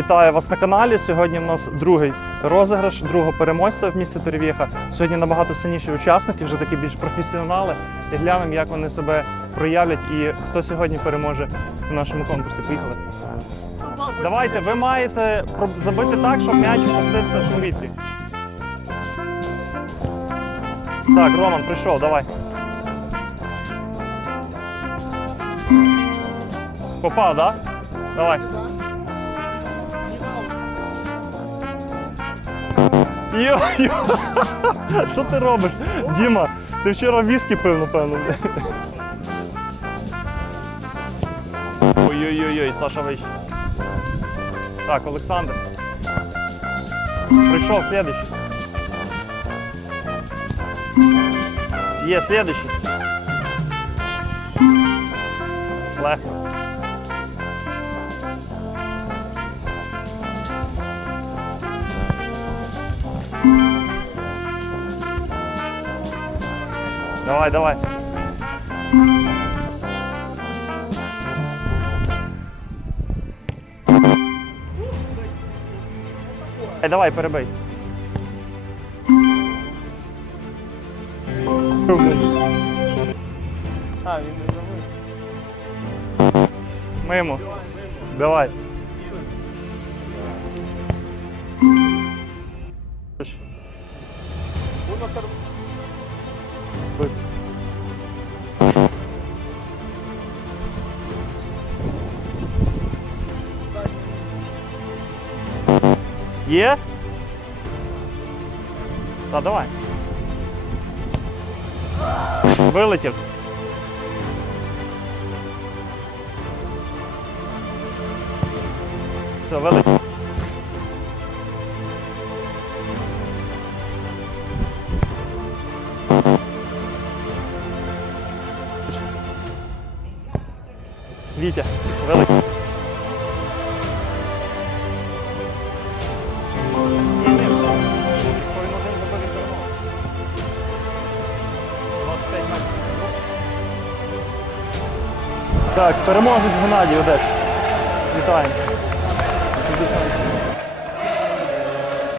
вітаю вас на каналі. Сьогодні в нас другий розіграш, другого переможця в місті Торів'єха. Сьогодні набагато сильніші учасники, вже такі більш професіонали. І глянемо, як вони себе проявлять і хто сьогодні переможе в нашому конкурсі. Поїхали. Давайте, ви маєте забити так, щоб м'яч опустився в повітрі. Так, Роман, прийшов, давай. Попав, так? Да? Давай. Йо-йо! Що ти робиш? Діма, ти вчора віскі пив, напевно. Ой-ой-ой, Саша вийшов. Так, Олександр. Прийшов следующий. Є следующий. Легко. Давай, давай. Е, давай, перебий. А, він не забив. Мимо. Давай. Бий. Є? Та давай. Вилетів. Все, вилетів. 25 метрів. Так, переможець Геннадій Одеса. Вітаємо.